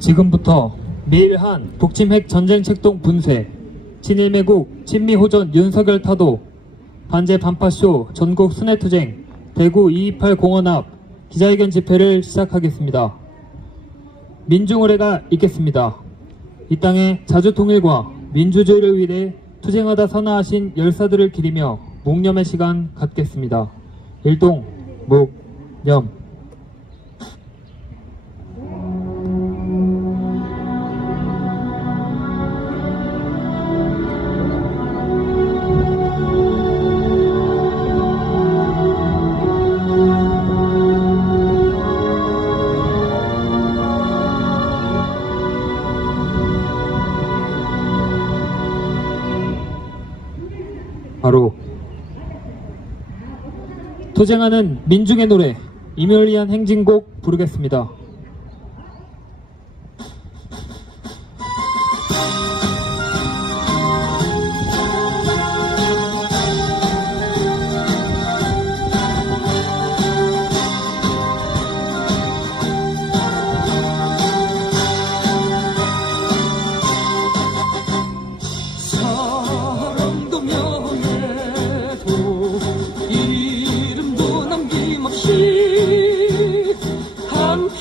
지금부터 미일한 독침핵 전쟁책동 분쇄, 친일매국 친미호전 윤석열 타도, 반제 반파쇼 전국 순회투쟁 대구 228 공원 앞 기자회견 집회를 시작하겠습니다. 민중의례가 있겠습니다. 이 땅의 자주통일과 민주주의를 위해 투쟁하다 선화하신 열사들을 기리며 묵념의 시간 갖겠습니다. 일동 묵념. 바로 투쟁하는 민중의 노래 임을 위한 행진곡 부르겠습니다.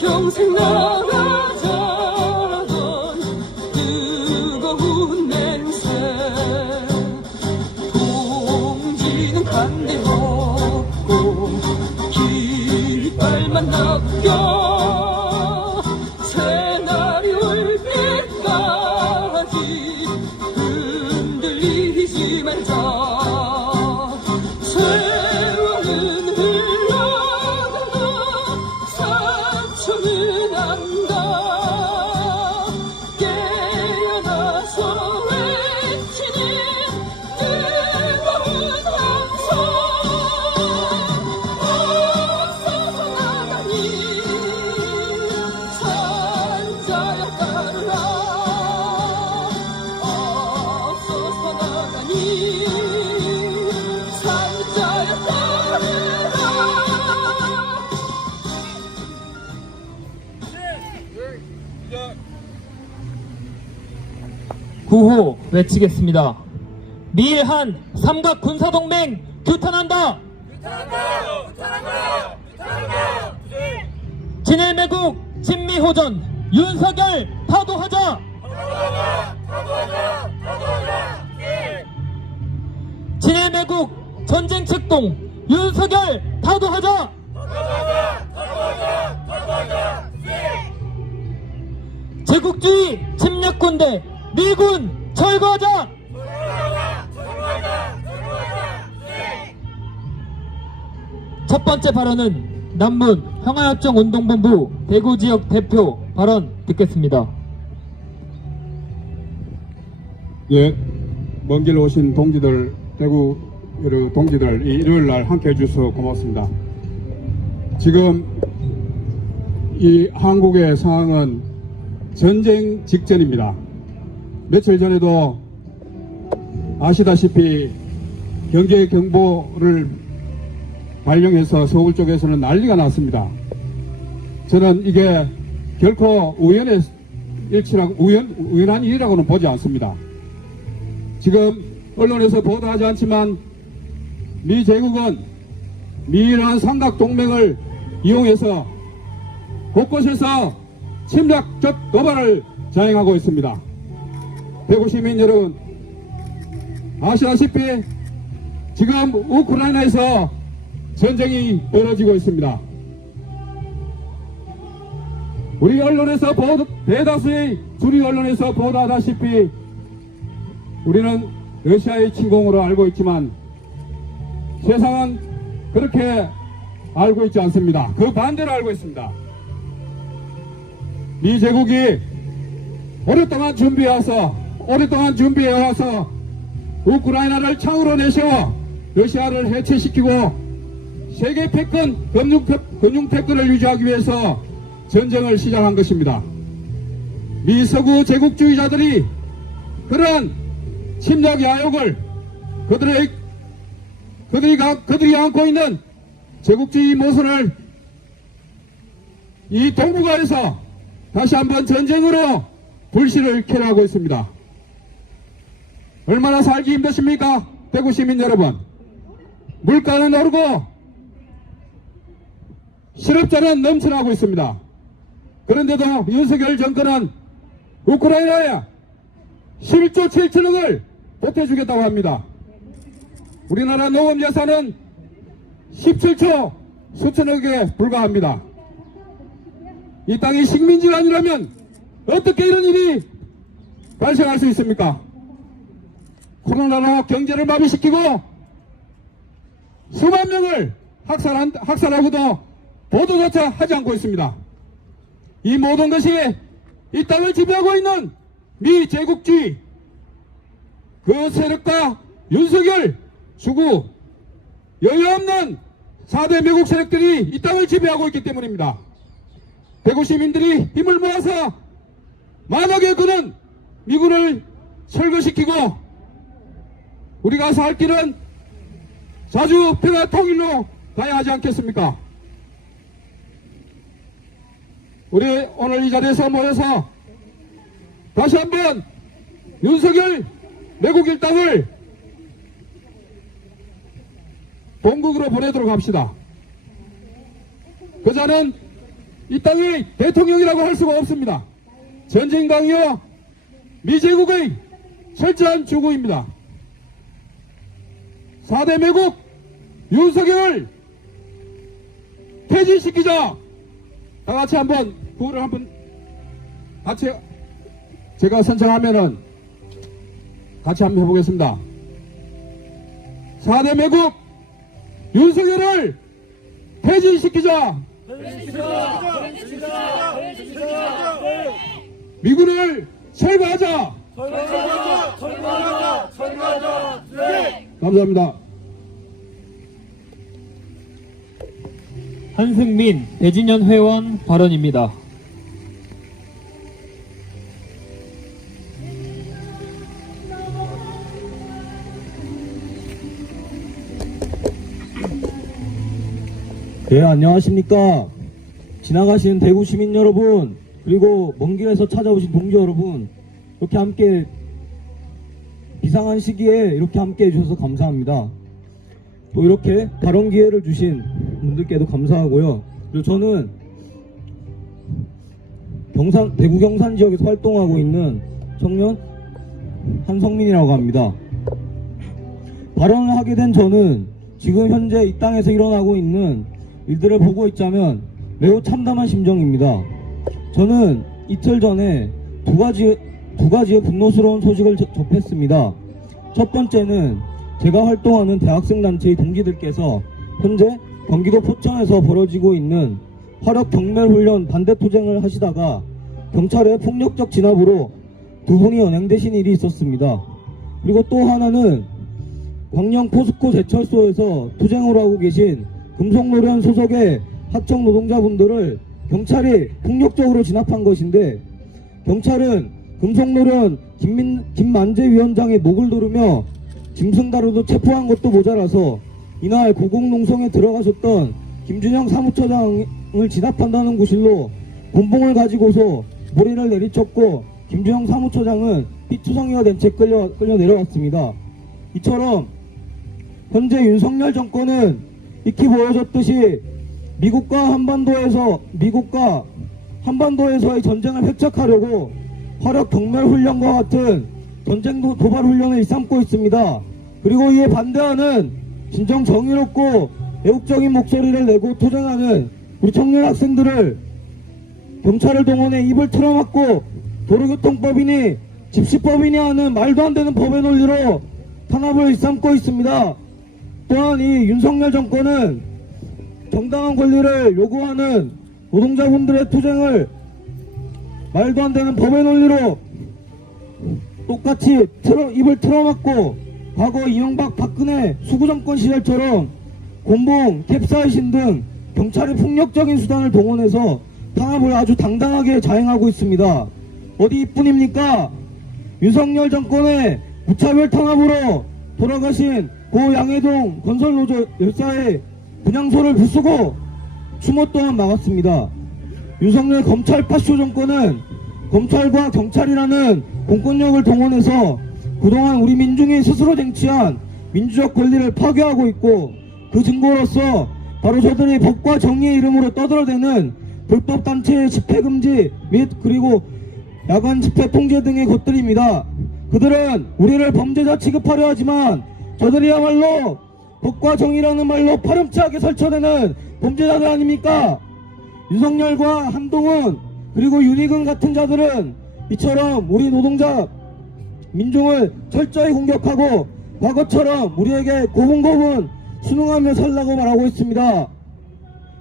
평생 나라 자라던 뜨거운 냄새, 동지는 반대없고 깃발만 남겨 새날이 올 때까지 흔들리지 말자. 세월은 흘러간다, 삼천은 안다. 깨어나서 외치니 뜨거운 함성. 앞서서 나가니 산자야 따르라. 앞서서 나가니 산자야 따르라. 구호 외치겠습니다. 미일한 삼각 군사동맹 규탄한다. 친일매국 친미호전 윤석열 타도하자. 친일매국 전쟁책동 윤석열 타도하자. 제국주의 침략군대 미군 철거하자. 첫 번째 발언은 남문 평화협정운동본부 대구지역 대표 발언 듣겠습니다. 예, 먼 길 오신 동지들, 대구 동지들, 이 일요일날 함께 해주셔서 고맙습니다. 지금 이 한국의 상황은 전쟁 직전입니다. 며칠 전에도 아시다시피 경제경보를 발령해서 서울 쪽에서는 난리가 났습니다. 저는 이게 결코 우연한 일이라고는 보지 않습니다. 지금 언론에서 보도하지 않지만 미 제국은 미일한 삼각동맹을 이용해서 곳곳에서 침략적 도발을 자행하고 있습니다. 대구 시민 여러분, 아시다시피 지금 우크라이나에서 전쟁이 벌어지고 있습니다. 우리 언론에서 대다수의 주류 언론에서 보도하다시피 우리는 러시아의 침공으로 알고 있지만 세상은 그렇게 알고 있지 않습니다. 그 반대로 알고 있습니다. 미 제국이 오랫동안 준비해와서 우크라이나를 창으로 내세워 러시아를 해체시키고 세계 패권, 금융 패권을 유지하기 위해서 전쟁을 시작한 것입니다. 미 서구 제국주의자들이 그런 침략 야욕을 그들이 안고 있는 제국주의 모선을 이 동북아에서 다시 한번 전쟁으로 불씨를 켜려하고 있습니다. 얼마나 살기 힘드십니까? 대구 시민 여러분. 물가는 오르고 실업자는 넘쳐나고 있습니다. 그런데도 윤석열 정권은 우크라이나에 11조 7천억을 보태주겠다고 합니다. 우리나라 농업 예산은 17조 수천억에 불과합니다. 이 땅이 식민지가 아니라면 어떻게 이런 일이 발생할 수 있습니까? 코로나로 경제를 마비시키고 수만 명을 학살하고도 보도조차 하지 않고 있습니다. 이 모든 것이 이 땅을 지배하고 있는 미제국주의 그 세력과 윤석열 주구 여유 없는 4대 매국 세력들이 이 땅을 지배하고 있기 때문입니다. 대구 시민들이 힘을 모아서 만악의 그는 미군을 철거시키고 우리가 살 길은 자주 평화 통일로 가야 하지 않겠습니까? 우리 오늘 이 자리에서 모여서 다시 한번 윤석열 매국 일당을 본국으로 보내도록 합시다. 그자는 이 땅의 대통령이라고 할 수가 없습니다. 전쟁 강요 미제국의 철저한 주구입니다. 4대 매국 윤석열을 퇴진시키자. 다 같이 한번 구호를 한번 같이 제가 선창하면은 같이 한번 해보겠습니다. 4대 매국 윤석열을 퇴진시키자. 미군을 철거하자. 감사합니다. 한승민 대진현 회원 발언입니다. 네, 안녕하십니까. 지나가시는 대구 시민 여러분, 그리고 먼 길에서 찾아오신 동지 여러분, 이렇게 함께 비상한 시기에 이렇게 함께 해주셔서 감사합니다. 또 이렇게 발언 기회를 주신 분들께도 감사하고요. 그리고 저는 대구 경산 지역에서 활동하고 있는 청년 한성민이라고 합니다. 발언을 하게 된 저는 지금 현재 이 땅에서 일어나고 있는 일들을 보고 있자면 매우 참담한 심정입니다. 저는 이틀 전에 두 가지의 분노스러운 소식을 접했습니다. 첫 번째는 제가 활동하는 대학생 단체의 동기들께서 현재 경기도 포천에서 벌어지고 있는 화력 경멸훈련 반대 투쟁을 하시다가 경찰의 폭력적 진압으로 두 분이 연행되신 일이 있었습니다. 그리고 또 하나는 광명 포스코 제철소에서 투쟁을 하고 계신 금속노련 소속의 하청 노동자분들을 경찰이 폭력적으로 진압한 것인데, 경찰은 금속노련 김만재 위원장의 목을 두르며 짐승다루도 체포한 것도 모자라서 이날 고공농성에 들어가셨던 김준영 사무처장을 진압한다는 구실로 곤봉을 가지고서 머리를 내리쳤고, 김준영 사무처장은 피투성이가 된 채 끌려 내려왔습니다. 이처럼 현재 윤석열 정권은 익히 보여줬듯이 미국과 한반도에서의 전쟁을 회착하려고 화력 경멸 훈련과 같은 전쟁 도발 훈련을 일삼고 있습니다. 그리고 이에 반대하는 진정 정의롭고 애국적인 목소리를 내고 투쟁하는 우리 청년 학생들을 경찰을 동원해 입을 틀어막고 도로교통법이니 집시법이니 하는 말도 안 되는 법의 논리로 탄압을 일삼고 있습니다. 또한 이 윤석열 정권은 정당한 권리를 요구하는 노동자분들의 투쟁을 말도 안 되는 법의 논리로 똑같이 입을 틀어막고, 과거 이명박 박근혜 수구정권 시절처럼 곤봉, 캡사이신 등 경찰의 폭력적인 수단을 동원해서 탄압을 아주 당당하게 자행하고 있습니다. 어디 이뿐입니까? 윤석열 정권의 무차별 탄압으로 돌아가신 고 양해동 건설노조 열사의 분향소를 부수고 추모 또한 막았습니다. 윤석열 검찰 파쇼 정권은 검찰과 경찰이라는 공권력을 동원해서 그동안 우리 민중이 스스로 쟁취한 민주적 권리를 파괴하고 있고, 그 증거로서 바로 저들이 법과 정의의 이름으로 떠들어대는 불법 단체의 집회 금지 및 그리고 야간 집회 통제 등의 것들입니다. 그들은 우리를 범죄자 취급하려 하지만 저들이야말로 법과 정의라는 말로 파렴치하게 설쳐내는 범죄자들 아닙니까? 윤석열과 한동훈 그리고 윤희근 같은 자들은 이처럼 우리 노동자 민중을 철저히 공격하고 과거처럼 우리에게 고분고분 순응하며 살라고 말하고 있습니다.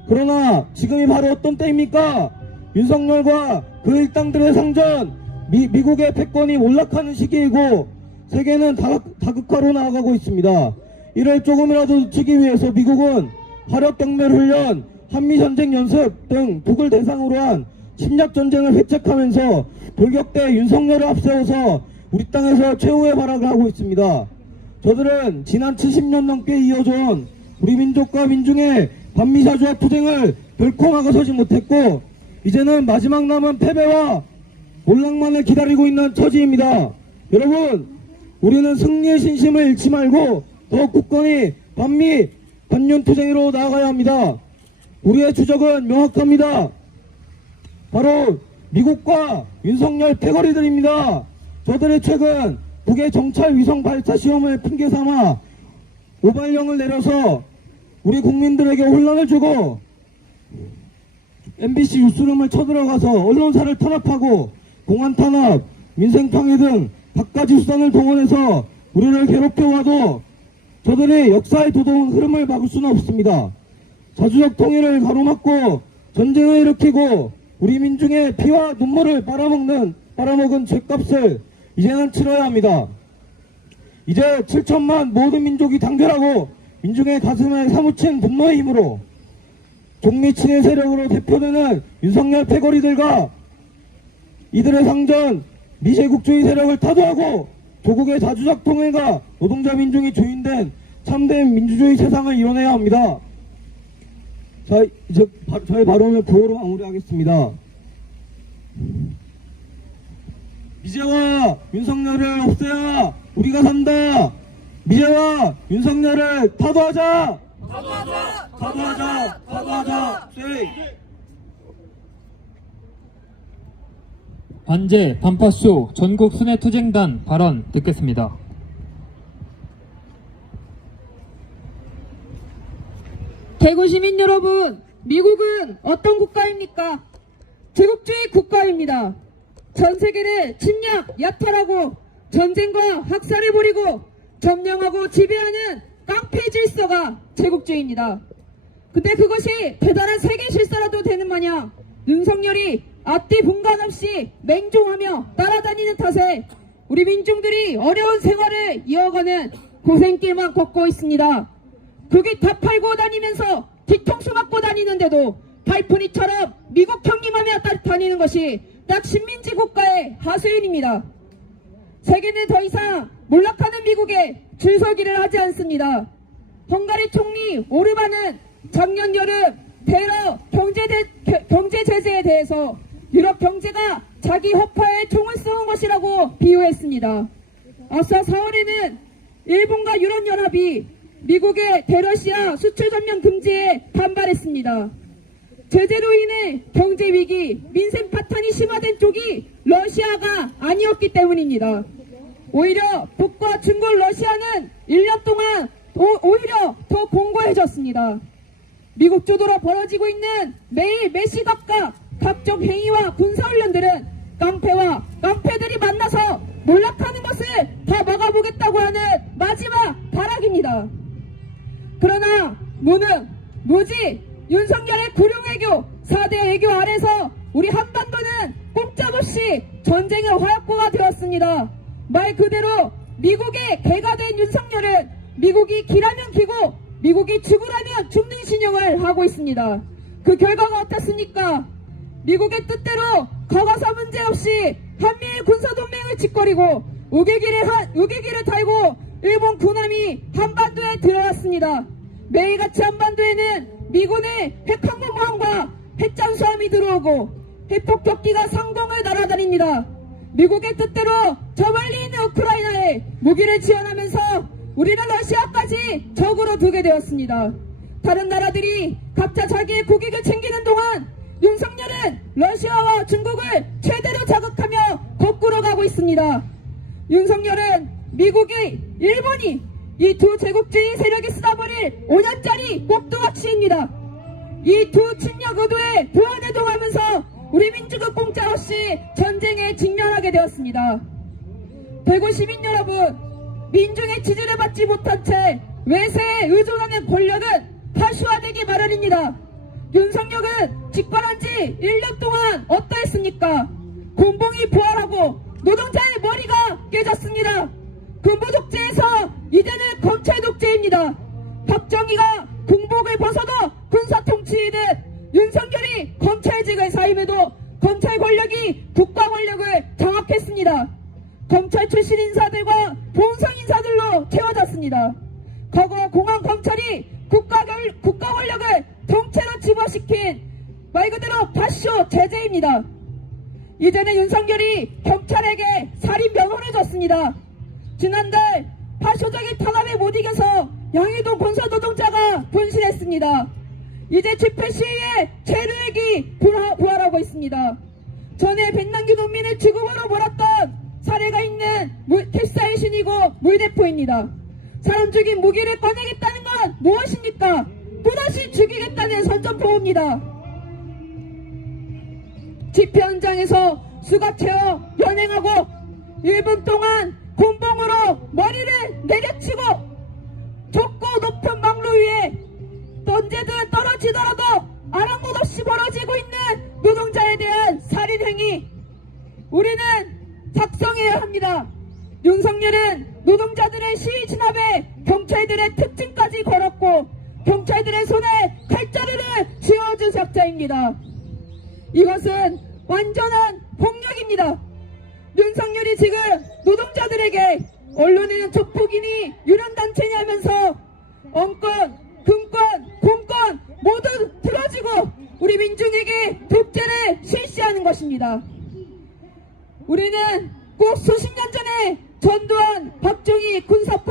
그러나 지금이 바로 어떤 때입니까? 윤석열과 그 일당들의 상전, 미국의 패권이 몰락하는 시기이고 세계는 다극화로 나아가고 있습니다. 이를 조금이라도 늦추기 위해서 미국은 화력경멸훈련, 한미전쟁 연습 등 북을 대상으로 한 침략전쟁을 회책하면서 돌격대 윤석열을 앞세워서 우리 땅에서 최후의 발악을 하고 있습니다. 저들은 지난 70년 넘게 이어져온 우리 민족과 민중의 반미사주와 투쟁을 결코 막아서지 못했고 이제는 마지막 남은 패배와 몰락만을 기다리고 있는 처지입니다. 여러분, 우리는 승리의 신심을 잃지 말고 더 굳건히 반미 반윤 투쟁으로 나아가야 합니다. 우리의 주적은 명확합니다. 바로 미국과 윤석열 패거리들입니다. 저들의 최근 북의 정찰 위성 발사 시험을 핑계 삼아 오발령을 내려서 우리 국민들에게 혼란을 주고 MBC 뉴스룸을 쳐들어가서 언론사를 탄압하고 공안 탄압, 민생 방해 등 갖가지 수단을 동원해서 우리를 괴롭혀와도 저들이 역사의 도덕 흐름을 막을 수는 없습니다. 자주적 통일을 가로막고 전쟁을 일으키고 우리 민중의 피와 눈물을 빨아먹은 죄값을 이제는 치러야 합니다. 이제 7천만 모든 민족이 단결하고 민중의 가슴에 사무친 분노의 힘으로 종미 친일 세력으로 대표되는 윤석열 패거리들과 이들의 상전 미제국주의 세력을 타도하고 조국의 자주적 통일과 노동자 민중이 주인된 참된 민주주의 세상을 이뤄내야 합니다. 자, 이제 저의 발언을 구호로 마무리하겠습니다. 미제와 윤석열을 없애야 우리가 산다. 미제와 윤석열을 타도하자. 타도하자. 반제 반파쇼 전국 순회투쟁단 발언 듣겠습니다. 대구 시민 여러분, 미국은 어떤 국가입니까? 제국주의 국가입니다. 전 세계를 침략, 약탈하고 전쟁과 학살을 벌이고 점령하고 지배하는 깡패 질서가 제국주의입니다. 근데 그것이 대단한 세계 실사라도 되는 마냥 윤석열이 앞뒤 분간 없이 맹종하며 따라다니는 탓에 우리 민중들이 어려운 생활을 이어가는 고생길만 걷고 있습니다. 국이 다 팔고 다니면서 뒤통수 맞고 다니는데도 달푼이처럼 미국 형님하며 다니는 것이 딱 식민지 국가의 하수인입니다. 세계는 더 이상 몰락하는 미국에 줄서기를 하지 않습니다. 헝가리 총리 오르반은 작년 여름 테러 경제 제재에 대해서 유럽 경제가 자기 허파에 총을 쏘는 것이라고 비유했습니다. 앞서 4월에는 일본과 유럽연합이 미국의 대러시아 수출 전면 금지에 반발했습니다. 제재로 인해 경제위기, 민생 파탄이 심화된 쪽이 러시아가 아니었기 때문입니다. 오히려 북과 중국, 러시아는 1년 동안 오히려 더 공고해졌습니다. 미국 주도로 벌어지고 있는 매일 매시각각 각종 행위와 군사훈련들은 깡패와 깡패들이 만나서 몰락하는 것을 다 막아보겠다고 하는 마지막 발악입니다. 그러나 무능, 무지, 윤석열의 구룡외교, 4대 외교 아래서 우리 한반도는 꼼짝없이 전쟁의 화약고가 되었습니다. 말 그대로 미국의 개가 된 윤석열은 미국이 기라면 기고 미국이 죽으라면 죽는 신용을 하고 있습니다. 그 결과가 어떻습니까? 미국의 뜻대로 거가사 문제 없이 한미일 군사동맹을 짓거리고 우기기를 달고 일본 군함이 한반도에 들어왔습니다. 매일같이 한반도에는 미군의 핵항공모함과 핵잠수함이 들어오고 핵폭격기가 상공을 날아다닙니다. 미국의 뜻대로 저 멀리 있는 우크라이나에 무기를 지원하면서 우리는 러시아까지 적으로 두게 되었습니다. 다른 나라들이 각자 자기의 국익을 챙기는 동안 윤석열은 러시아와 중국을 최대로 자극하며 거꾸로 가고 있습니다. 윤석열은 미국이, 일본이 이 두 제국주의 세력이 쓰다버릴 5년짜리 꼭두각시입니다. 이 두 침략 의도에 부안해동하면서 우리 민족은 공짜없이 전쟁에 직면하게 되었습니다. 대구 시민 여러분, 민중의 지지를 받지 못한 채 외세에 의존하는 권력은 파쇼화되기 마련입니다. 윤석열은 집권한 지 1년 동안 어떠했습니까? 공봉이 부활하고 노동자의 머리가 깨졌습니다. 군부 독재에서 이제는 검찰 독재입니다. 박정희가 군복을 벗어도 군사 통치이듯 윤석열이 검찰직을 사임해도 검찰 권력이 국가 권력을 장악했습니다. 검찰 출신 인사들과 본성 인사들로 채워졌습니다. 과거 공안 검찰이 국가 권력을 통째로 집어시킨 말 그대로 파쇼 제재입니다. 이제는 윤석열이 경찰에게 살인 명언을 줬습니다. 지난달 파쇼적인 탄압에 못 이겨서 양해동 건설노동자가 분실했습니다. 이제 집회 시위에 최루액이 부활하고 있습니다. 전에 백남기 농민을 지구본으로 몰았던 사례가 있는 캡사의 신이고 물대포입니다. 사람 죽인 무기를 꺼내겠다는 건 무엇입니까? 또다시 죽이겠다는 선전포고입니다. 집회 현장에서 수갑 채워 연행하고 1분 동안 곤봉으로 머리를 내려치고 좁고 높은 막루 위에 언제든 떨어지더라도 아랑곳 없이 벌어지고 있는 노동자에 대한 살인행위, 우리는 작성해야 합니다. 윤석열은 노동자들의 시위 진압에 경찰들의 특징까지 걸었고 경찰들의 손에 칼자루를 쥐어준 작자입니다. 이것은 완전한 폭력입니다. 윤석열이 지금 노동자들에게 언론에는 족폭이니 유령단체냐면서 언권, 금권, 공권 모두 들어주고 우리 민중에게 독재를 실시하는 것입니다. 우리는 꼭 수십 년 전에 전두환, 박정희 군사파